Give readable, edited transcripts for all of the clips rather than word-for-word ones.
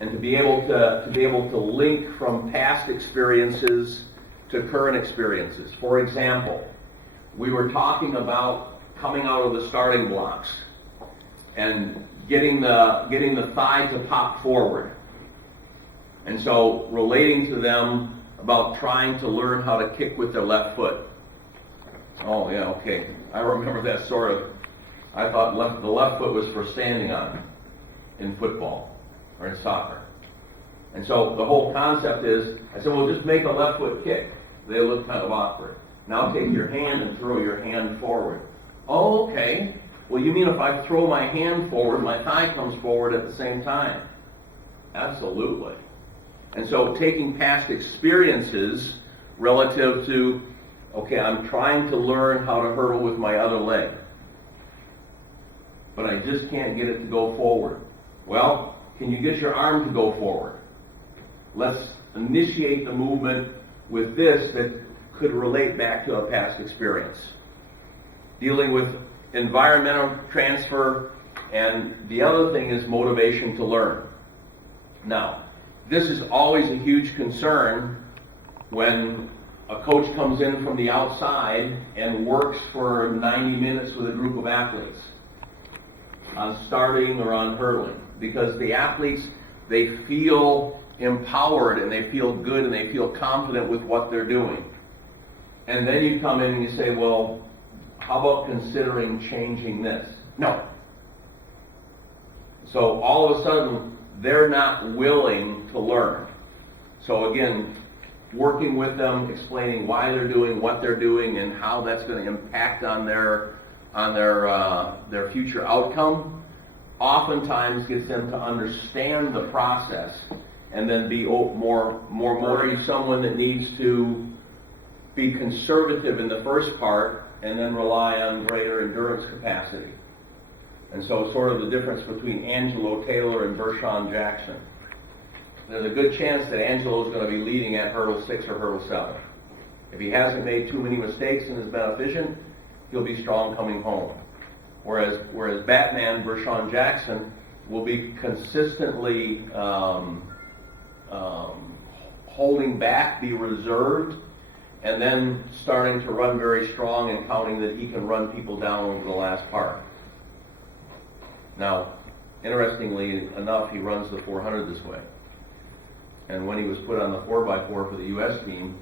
and to be able to link from past experiences to current experiences. For example, we were talking about coming out of the starting blocks and getting the thigh to pop forward. And so relating to them about trying to learn how to kick with their left foot. Oh yeah, okay. I remember that sort of. I thought the left foot was for standing on in football or in soccer. And so the whole concept is, I said, well, just make a left foot kick. They look kind of awkward. Now take your hand and throw your hand forward. Oh, okay. Well, you mean if I throw my hand forward, my thigh comes forward at the same time? Absolutely. And so taking past experiences relative to, okay, I'm trying to learn how to hurdle with my other leg, but I just can't get it to go forward. Well, can you get your arm to go forward? Let's initiate the movement with this that could relate back to a past experience. Dealing with environmental transfer, and the other thing is motivation to learn. Now, this is always a huge concern when a coach comes in from the outside and works for 90 minutes with a group of athletes on starting or on hurdling, because the athletes, they feel empowered and they feel good and they feel confident with what they're doing. And then you come in and you say, well, how about considering changing this? No. So all of a sudden, they're not willing to learn. So again, working with them, explaining why they're doing what they're doing and how that's going to impact on their future outcome, oftentimes gets them to understand the process and then be more motivated. Someone that needs to be conservative in the first part and then rely on greater endurance capacity. And so sort of the difference between Angelo Taylor and Burke Jackson. There's a good chance that Angelo is going to be leading at hurdle 6 or hurdle 7. If he hasn't made too many mistakes and has been efficient, he'll be strong coming home. Whereas Batman, Burke Jackson, will be consistently holding back, be reserved, and then starting to run very strong and counting that he can run people down over the last part. Now, interestingly enough, he runs the 400 this way. And when he was put on the 4x4 for the U.S. team,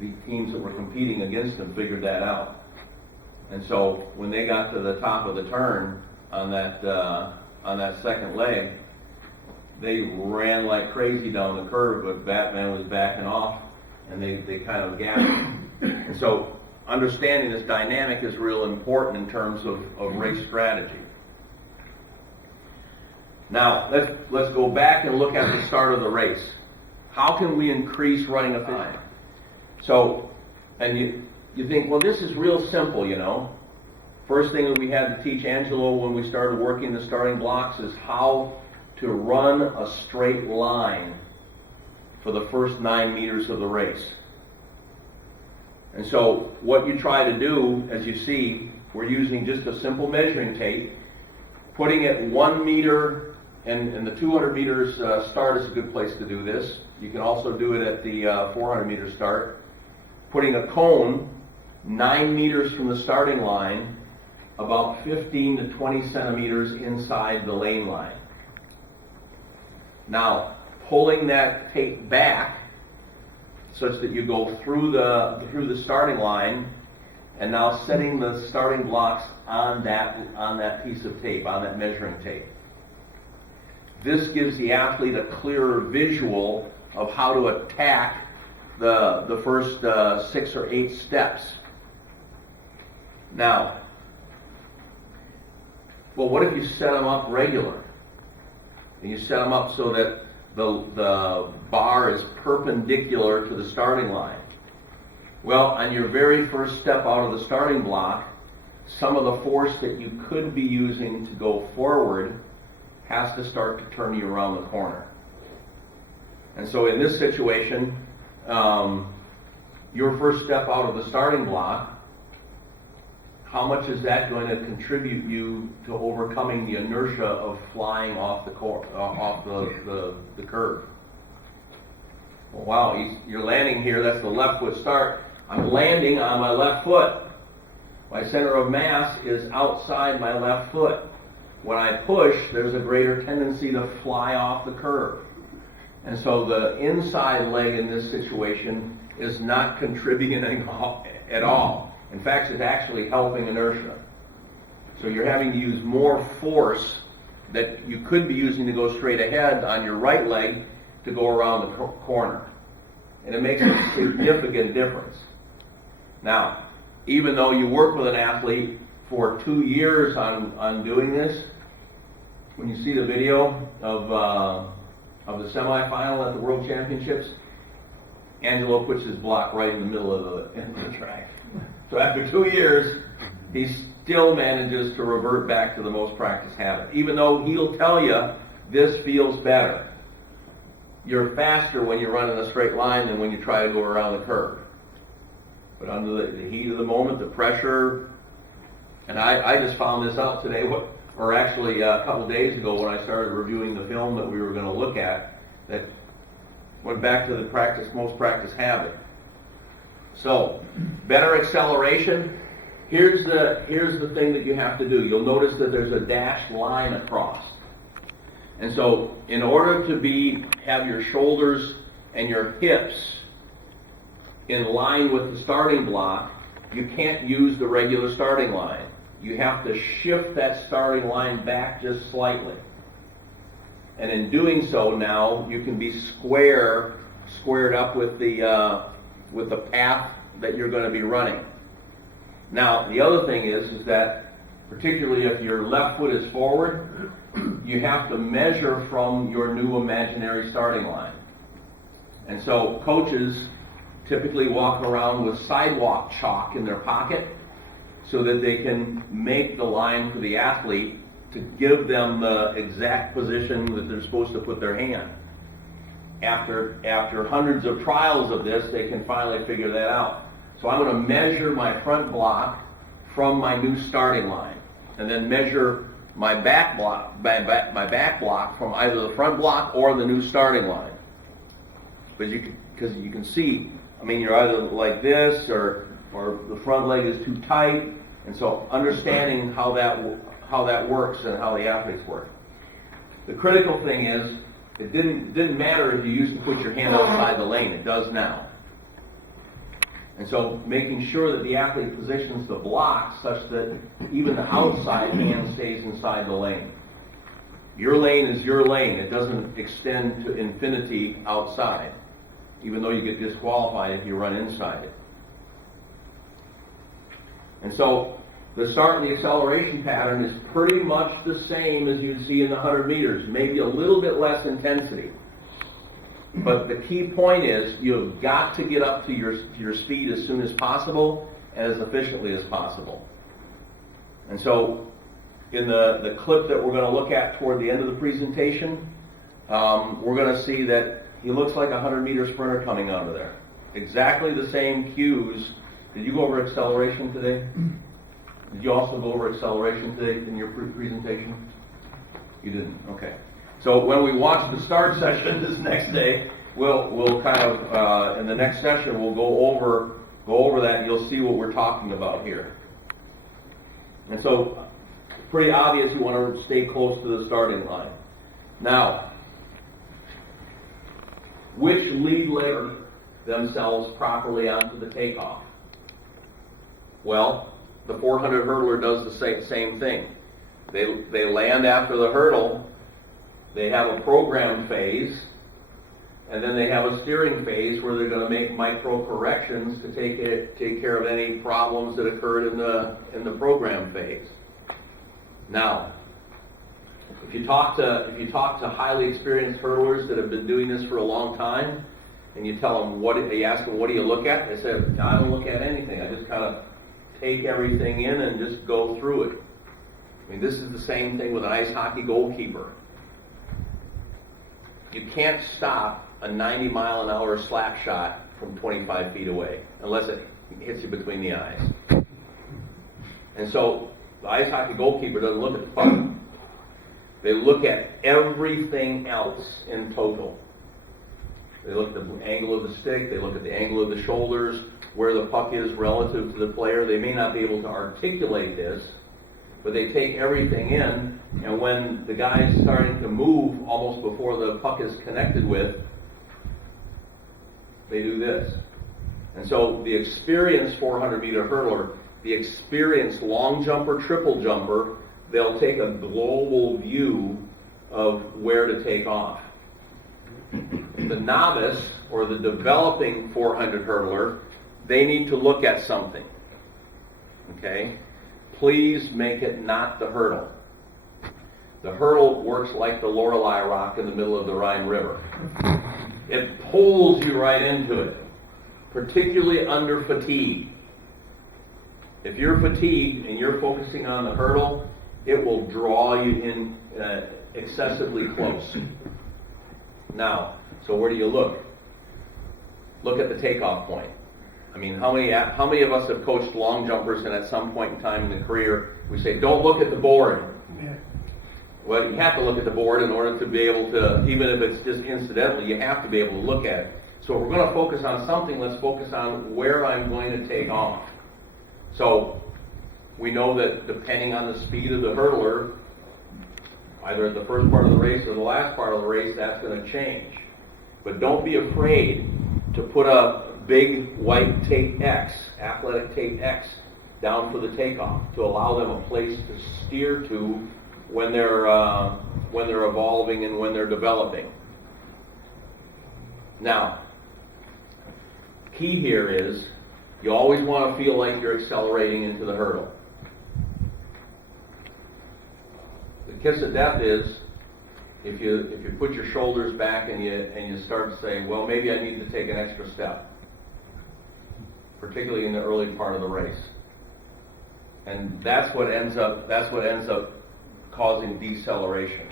the teams that were competing against him figured that out. And so when they got to the top of the turn on that second leg, they ran like crazy down the curve, but Batman was backing off, and they kind of gapped him. And so understanding this dynamic is real important in terms of race strategy. Now, let's go back and look at the start of the race. How can we increase running efficiency? So, and you think, well, this is real simple, you know. First thing that we had to teach Angelo when we started working the starting blocks is how to run a straight line for the first 9 meters of the race. And so what you try to do, as you see, we're using just a simple measuring tape, putting it 1 meter, and the 200 meters start is a good place to do this. You can also do it at the 400 meter start. Putting a cone 9 meters from the starting line, about 15 to 20 centimeters inside the lane line. Now, pulling that tape back such that you go through the starting line, and now setting the starting blocks on that piece of tape, on that measuring tape. This gives the athlete a clearer visual of how to attack the first 6 or 8 steps. Now, well, what if you set them up regular? And you set them up so that the bar is perpendicular to the starting line. Well, on your very first step out of the starting block, some of the force that you could be using to go forward has to start to turn you around the corner. And so in this situation, your first step out of the starting block, how much is that going to contribute you to overcoming the inertia of flying off the curve? Well, wow, you're landing here, that's the left foot start. I'm landing on my left foot. My center of mass is outside my left foot. When I push, there's a greater tendency to fly off the curve. And so the inside leg in this situation is not contributing at all. In fact, it's actually helping inertia. So you're having to use more force that you could be using to go straight ahead on your right leg to go around the corner. And it makes a significant difference. Now, even though you work with an athlete for 2 years on doing this, when you see the video of the semifinal at the World Championships, Angelo puts his block right in the middle of the track. So after 2 years, he still manages to revert back to the most practiced habit, even though he'll tell you this feels better. You're faster when you run in a straight line than when you try to go around the curve. But under the heat of the moment, the pressure, and I just found this out today, or actually a couple days ago when I started reviewing the film that we were going to look at, that went back to the most practiced habit. So, better acceleration. Here's the thing that you have to do. You'll notice that there's a dashed line across. And so, in order to have your shoulders and your hips in line with the starting block, you can't use the regular starting line. You have to shift that starting line back just slightly. And in doing so now, you can be squared up with the path that you're going to be running. Now, the other thing is that particularly if your left foot is forward, you have to measure from your new imaginary starting line. And so coaches typically walk around with sidewalk chalk in their pocket so that they can make the line for the athlete to give them the exact position that they're supposed to put their hand. After hundreds of trials of this, they can finally figure that out. So I'm going to measure my front block from my new starting line, and then measure my back block from either the front block or the new starting line. But because you can see, I mean, you're either like this or the front leg is too tight, and so understanding how that works and how the athletes work. The critical thing is, it didn't matter if you used to put your hand outside the lane. It does now. And so making sure that the athlete positions the block such that even the outside hand stays inside the lane. Your lane is your lane. It doesn't extend to infinity outside, even though you get disqualified if you run inside it. And so the start and the acceleration pattern is pretty much the same as you'd see in the 100 meters, maybe a little bit less intensity. But the key point is you've got to get up to your speed as soon as possible and as efficiently as possible. And so in the clip that we're going to look at toward the end of the presentation, we're going to see that he looks like a 100-meter sprinter coming out of there. Exactly the same cues. Did you go over acceleration today? Did you also go over acceleration today in your presentation? You didn't? Okay. So when we watch the start session this next day, we'll kind of in the next session we'll go over that, and you'll see what we're talking about here. And so, pretty obvious you want to stay close to the starting line. Now, which lead leg themselves properly onto the takeoff? Well, the 400 hurdler does the same thing. They land after the hurdle. They have a program phase, and then they have a steering phase where they're going to make micro corrections to take care of any problems that occurred in the program phase. Now, if you talk to highly experienced hurdlers that have been doing this for a long time, and you tell them you ask them what do you look at, they say, I don't look at anything. I just kind of take everything in and just go through it. I mean, this is the same thing with an ice hockey goalkeeper. You can't stop a 90-mile-an-hour slap shot from 25 feet away unless it hits you between the eyes. And so the ice hockey goalkeeper doesn't look at the puck. They look at everything else in total. They look at the angle of the stick, they look at the angle of the shoulders, where the puck is relative to the player. They may not be able to articulate this, but they take everything in, and when the guy's starting to move almost before the puck is connected with, they do this. And so the experienced 400-meter hurdler, the experienced long jumper, triple jumper, they'll take a global view of where to take off. The novice or the developing 400 hurdler, they need to look at something. Okay? Please make it not the hurdle. The hurdle works like the Lorelei rock in the middle of the Rhine River. It pulls you right into it, particularly under fatigue. If you're fatigued and you're focusing on the hurdle, it will draw you in excessively close. Now, so where do you look? Look at the takeoff point. I mean, how many of us have coached long jumpers, and at some point in time in the career, we say, don't look at the board. Yeah. Well, you have to look at the board in order to be able to, even if it's just incidentally, you have to be able to look at it. So if we're going to focus on something, let's focus on where I'm going to take off. So we know that depending on the speed of the hurdler, either at the first part of the race or the last part of the race, that's going to change. But don't be afraid to put a big white tape X, athletic tape X, down for the takeoff to allow them a place to steer to when they're evolving and when they're developing. Now, key here is you always want to feel like you're accelerating into the hurdle. The kiss of death is if you put your shoulders back and you start to say, well, maybe I need to take an extra step, particularly in the early part of the race. And that's what ends up causing deceleration.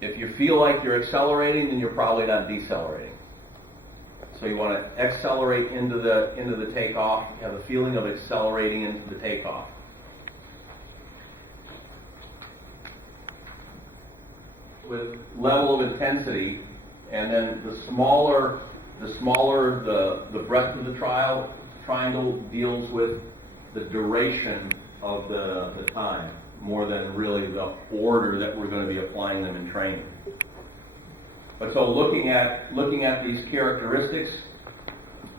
If you feel like you're accelerating, then you're probably not decelerating. So you want to accelerate into the takeoff, have the feeling of accelerating into the takeoff. With level of intensity, and then the smaller the breadth of the triangle deals with the duration of the time more than really the order that we're going to be applying them in training. But so looking at these characteristics,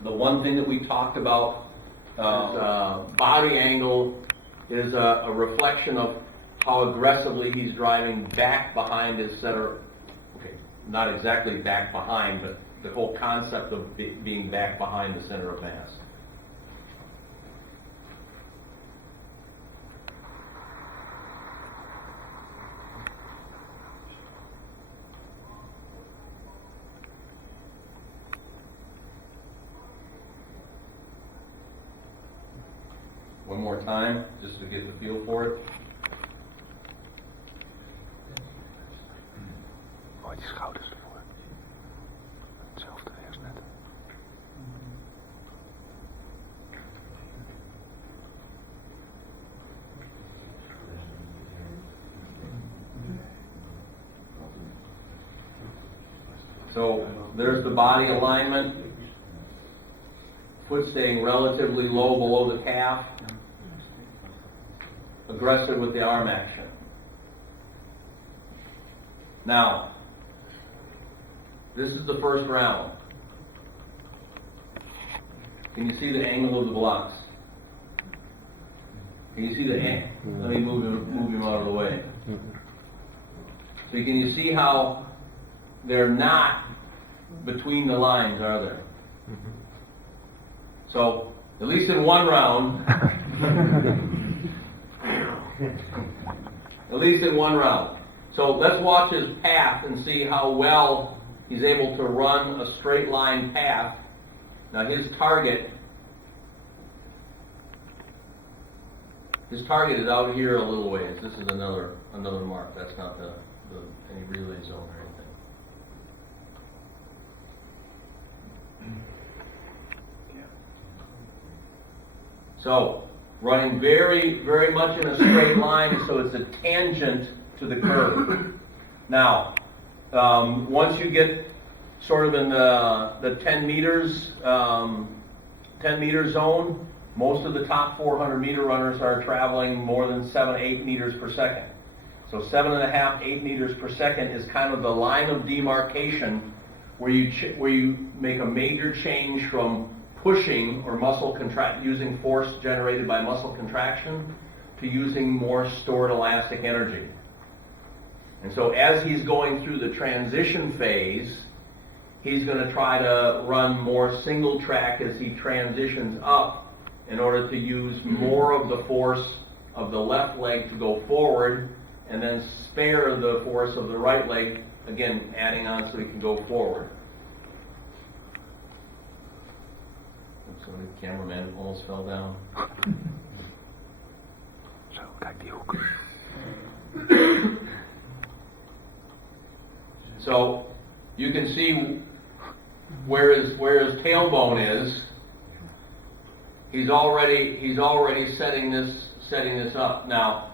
the one thing that we talked about body angle is a reflection of how aggressively he's driving back behind his center. Okay, not exactly back behind, but the whole concept of being back behind the center of mass. One more time, just to get the feel for it. Die schouders ervoor. Hetzelfde als net. So there's the body alignment. Foot staying relatively low below the calf. Aggressive with the arm action. Now, this is the first round. Can you see the angle of the blocks? Can you see the angle? Let me move him out of the way. So can you see how they're not between the lines, are they? So, at least in one round, at least in one round. So let's watch his path and see how well he's able to run a straight line path. Now his target is out here a little ways. This is another mark. That's not any relay zone or anything. So running very, very much in a straight line, so it's a tangent to the curve. Now, once you get sort of in the 10 meters, 10 meter zone, most of the top 400 meter runners are traveling more than 7, 8 meters per second. So 7.5, 8 meters per second is kind of the line of demarcation where you make a major change from pushing or using force generated by muscle contraction to using more stored elastic energy. And so as he's going through the transition phase, he's going to try to run more single track as he transitions up in order to use more of the force of the left leg to go forward and then spare the force of the right leg, again, adding on so he can go forward. So the cameraman almost fell down. Zo, kijk die hoek. So you can see where his tailbone is. He's already setting this up. Now,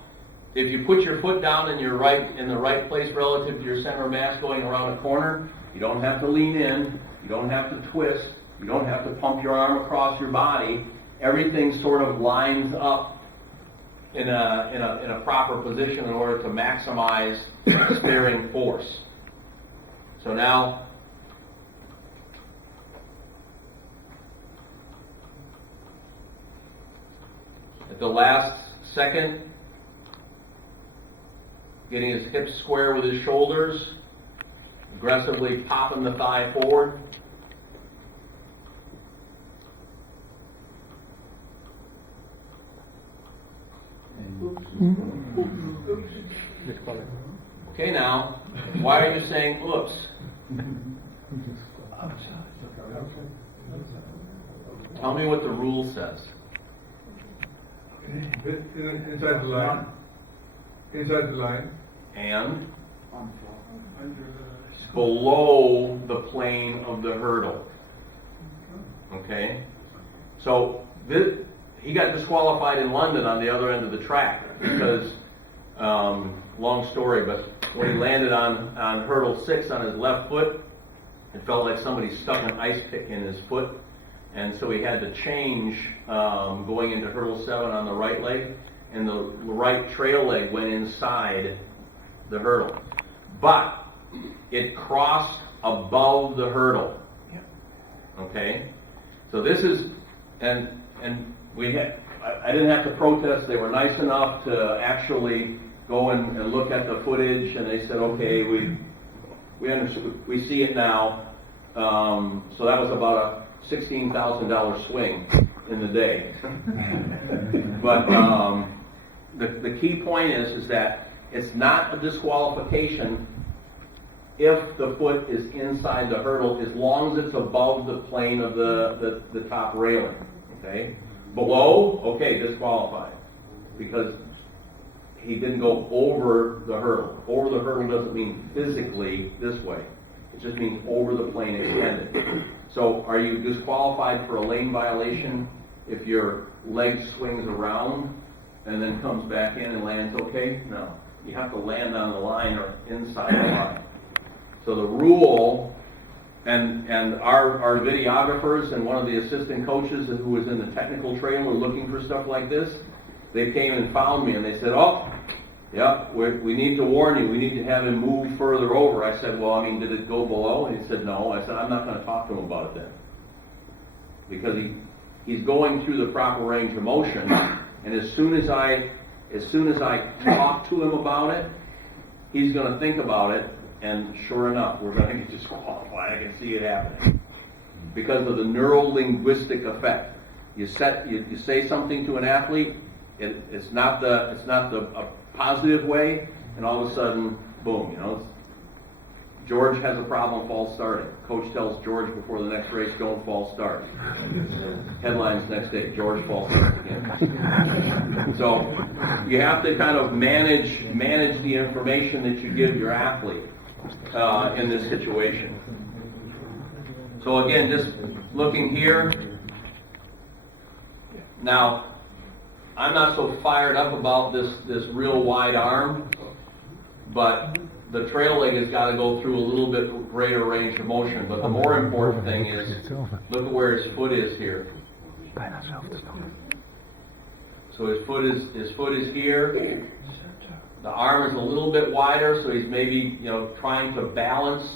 if you put your foot down in the right place relative to your center of mass going around a corner, you don't have to lean in, you don't have to twist, you don't have to pump your arm across your body. Everything sort of lines up in a proper position in order to maximize sparing force. So now, at the last second, getting his hips square with his shoulders, aggressively popping the thigh forward. Okay, now, why are you saying oops? Tell me what the rule says. Inside the line. Inside the line. And below the plane of the hurdle. Okay? So he got disqualified in London on the other end of the track because, long story, but when he landed on hurdle 6 on his left foot, it felt like somebody stuck an ice pick in his foot. And so he had to change going into hurdle 7 on the right leg, and the right trail leg went inside the hurdle. But it crossed above the hurdle. Okay? So this is, and we had, I didn't have to protest. They were nice enough to actually go and look at the footage, and they said, okay, we understand, we see it now. So that was about a $16,000 swing in the day. But the key point is that it's not a disqualification if the foot is inside the hurdle, as long as it's above the plane of the top railing. Okay? Below, okay, disqualified. Because he didn't go over the hurdle. Over the hurdle doesn't mean physically this way. It just means over the plane extended. So are you disqualified for a lane violation if your leg swings around and then comes back in and lands okay? No. You have to land on the line or inside the line. So the rule, and our videographers and one of the assistant coaches who was in the technical trailer looking for stuff like this, they came and found me and they said, oh, yeah, we need to warn you. We need to have him move further over. I said, well, I mean, did it go below? And he said, no. I said, I'm not going to talk to him about it then. Because he's going through the proper range of motion. And as soon as I talk to him about it, he's going to think about it. And sure enough, we're going to get disqualified. I can see it happening. Because of the neuro-linguistic effect. You say something to an athlete, it's not the positive way, and all of a sudden, boom, George has a problem false starting. Coach tells George before the next race, don't false start. Headlines next day, George false starts again. So you have to kind of manage the information that you give your athlete in this situation. So again, just looking here. Now, I'm not so fired up about this real wide arm, but the trail leg has got to go through a little bit greater range of motion. But the more important thing is, look at where his foot is here. Bijna hetzelfde stand. So his foot is here. The arm is a little bit wider, so he's maybe trying to balance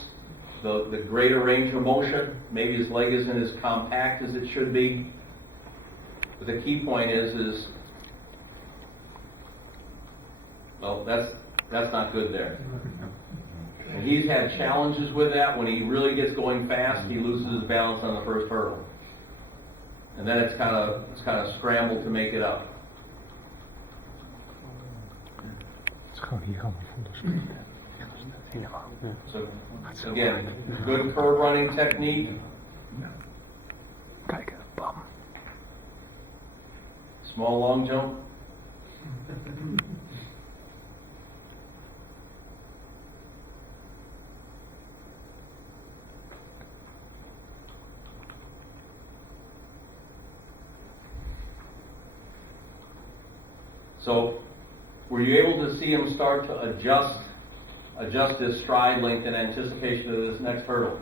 the greater range of motion. Maybe his leg isn't as compact as it should be. But the key point is well, that's not good there. And he's had challenges with that. When he really gets going fast, he loses his balance on the first hurdle, and then it's kind of scrambled to make it up. Het is gewoon hier allemaal volle speed. Helemaal. So again, good curve running technique. Kijk, bam. Small long jump. So, were you able to see him start to adjust his stride length in anticipation of this next hurdle?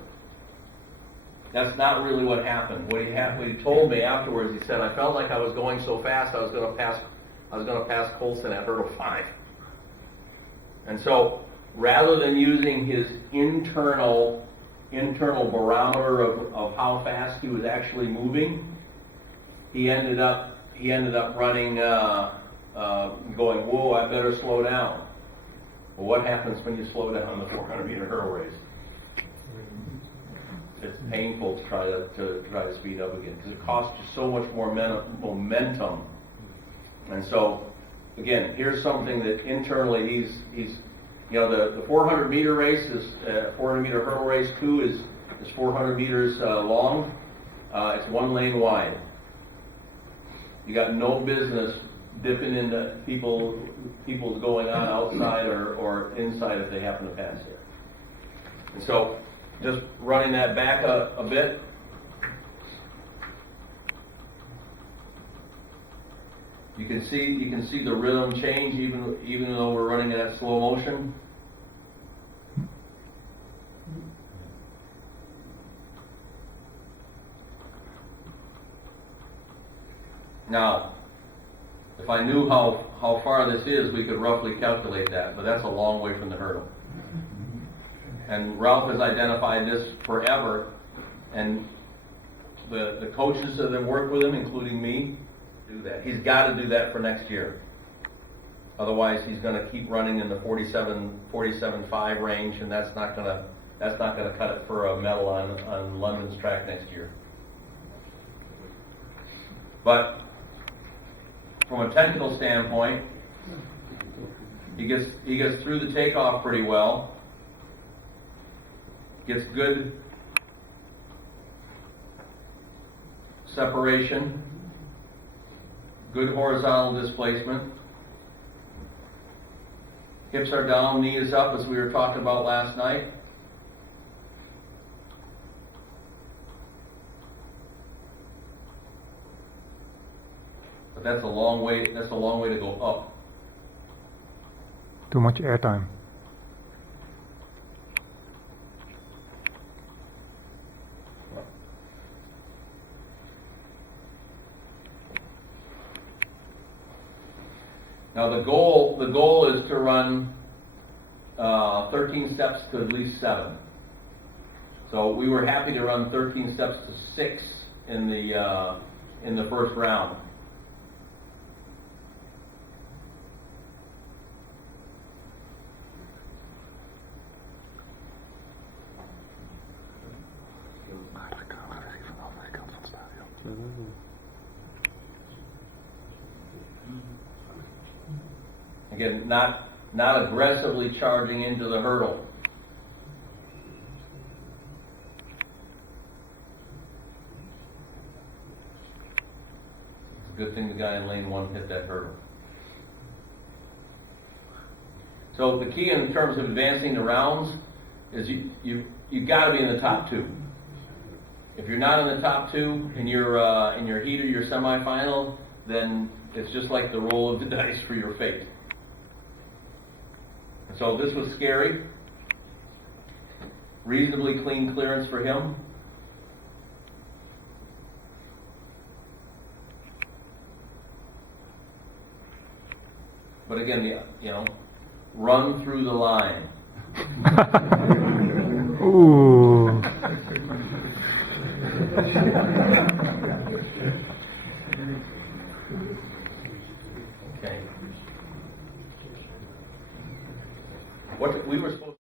That's not really what happened. What he told me afterwards, he said, I felt like I was going so fast I was going to pass Colson at hurdle 5. And so, rather than using his internal barometer of how fast he was actually moving, he ended up running, going, whoa, I better slow down. Well, what happens when you slow down the 400-meter hurdle race? It's painful to try to speed up again because it costs you so much more momentum. And so, again, here's something that internally he's the 400-meter race is 400-meter hurdle race 2 is 400 meters long. It's 1 lane wide. You got no business dipping into people's going on outside or inside if they happen to pass it. And so, just running that back a bit. You can see the rhythm change even though we're running in that slow motion. Now, if I knew how far this is, we could roughly calculate that, but that's a long way from the hurdle. And Ralph has identified this forever, and the coaches that have worked with him, including me, do that. He's got to do that for next year. Otherwise, he's going to keep running in the 47.5 range, and that's not going to cut it for a medal on London's track next year. But from a technical standpoint, he gets through the takeoff pretty well. Gets good separation, good horizontal displacement. Hips are down, knee is up, as we were talking about last night. But that's a long way to go up. Too much airtime. Now the goal is to run 13 steps to at least 7. So we were happy to run 13 steps to 6 in the first round. Again, not aggressively charging into the hurdle. It's a good thing the guy in lane 1 hit that hurdle. So the key in terms of advancing the rounds is you got to be in the top 2. If you're not in the top 2 in your heat or your semifinal, then it's just like the roll of the dice for your fate. So this was scary. Reasonably clean clearance for him. But again, run through the line. Ooh. Okay. What we were supposed